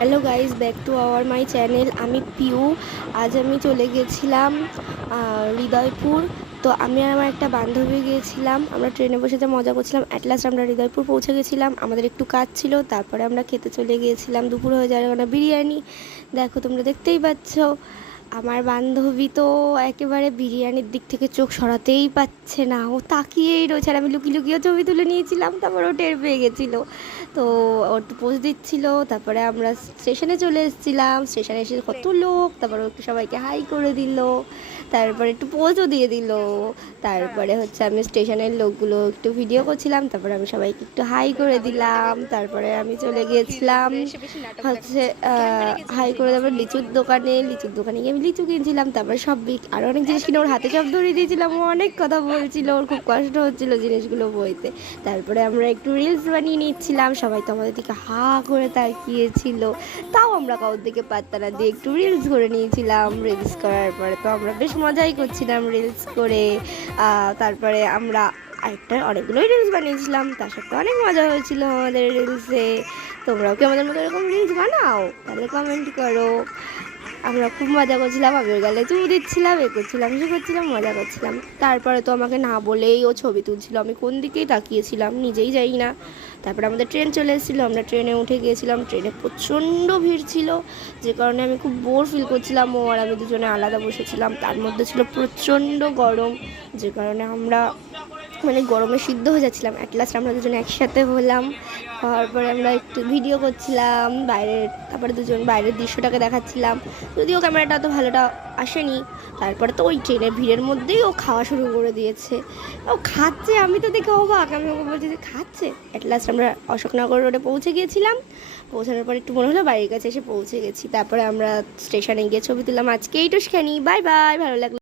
Hello guys, back to our my channel. আমি পিউ। আজ আমি চলে গেছিলাম হৃদয়পুর। তো আমি আর আমার একটা বান্ধবী গিয়েছিলাম। আমরা ট্রেনে বসে যা মজা করছিলাম, অ্যাট লাস্ট আমরা হৃদয়পুর পৌঁছে গেছিলাম। আমাদের একটু কাজ ছিল, তারপরে আমরা খেতে চলে গিয়েছিলাম। দুপুর হয়ে যাওয়ার কারণে বিরিয়ানি দেখো, তোমরা দেখতেই পাচ্ছ। আমার বান্ধবী তো একেবারে বিরিয়ানির দিক থেকে চোখ সরাতেই পাচ্ছে না, ও তাকিয়েই রয়েছে। আর আমি লুকিয়ে লুকিয়ে ছবি তুলে নিয়েছিলাম, তারপর ও টের পেয়ে গেছিলো। তো ও একটু পোজ দিচ্ছিল। তারপরে আমরা স্টেশনে চলে এসেছিলাম। স্টেশনে এসে কত লোক, তারপরে একটু সবাইকে হাই করে দিল, তারপরে একটু পোজও দিয়ে দিল। তারপরে হচ্ছে আমি স্টেশনের লোকগুলো একটু ভিডিও করছিলাম, তারপরে আমি সবাইকে একটু হাই করে দিলাম। তারপরে আমি চলে গিয়েছিলাম হচ্ছে হাই করে, তারপর লিচুর দোকানে গিয়ে আমি লিচু কিনছিলাম। তারপরে সব আরও অনেক জিনিস কিনে ওর হাতে সব ধরিয়ে দিয়েছিলাম। ও অনেক কথা বলছিল, ওর খুব কষ্ট হচ্ছিল জিনিসগুলো বইতে। তারপরে আমরা একটু রিলস বানিয়ে নিচ্ছিলাম। সবাই তো আমাদের দিকে হা করে তাকিয়েছিল, তাও আমরা কারোর দিকে পাত্তা না দিয়ে একটু রিলস করে নিয়েছিলাম। রিলস করার পরে তো আমরা বেশ মজাই করছিলাম রিলস করে। তারপরে আমরা অনেকগুলোই রিলস বানিয়েছিলাম, তার সাথে অনেক মজা হয়েছিল আমাদের রিলসে। তোমরাও কি আমাদের মতো এরকম রিলস বানাও? তাহলে কমেন্ট করো। আমরা খুব মজা করছিলাম, আমি ওর গালে চুমু দিচ্ছিলাম, এ করছিলাম, সে করছিলাম, মজা করছিলাম। তারপরে তো আমাকে না বলেই ও ছবি তুলছিল। আমি কোন দিকেই তাকিয়েছিলাম নিজেই জানি না। তারপরে আমাদের ট্রেন চলে এসেছিলো, আমরা ট্রেনে উঠে গিয়েছিলাম। ট্রেনে প্রচণ্ড ভিড় ছিল, যে কারণে আমি খুব বোর ফিল করছিলাম। ও আর আমি দুজনে আলাদা বসেছিলাম। তার মধ্যে ছিল প্রচণ্ড গরম, যে কারণে আমরা মানে গরমে সিদ্ধ হয়ে যাচ্ছিলাম। অ্যাট লাস্ট আমরা দুজনে একসাথে হলাম। হওয়ার পরে আমরা একটু ভিডিও করছিলাম বাইরের, তারপরে দুজন বাইরের দৃশ্যটাকে দেখাচ্ছিলাম। যদিও ক্যামেরাটা অত ভালোটা আসেনি। তারপরে তো ওই ট্রেনের ভিড়ের মধ্যেই ও খাওয়া শুরু করে দিয়েছে। ও খাচ্ছে, আমি তো দেখে অবাক। আমি ওকে বলছি যে খাচ্ছে। অ্যাট লাস্ট আমরা অশোকনগর রোডে পৌঁছে গিয়েছিলাম। পৌঁছানোর পর একটু মনে হলো বাড়ির কাছে এসে পৌঁছে গেছি। তারপরে আমরা স্টেশনে গিয়ে ছবি তুললাম। আজকে এইটুখানি, বাই বাই, ভালো লাগলো।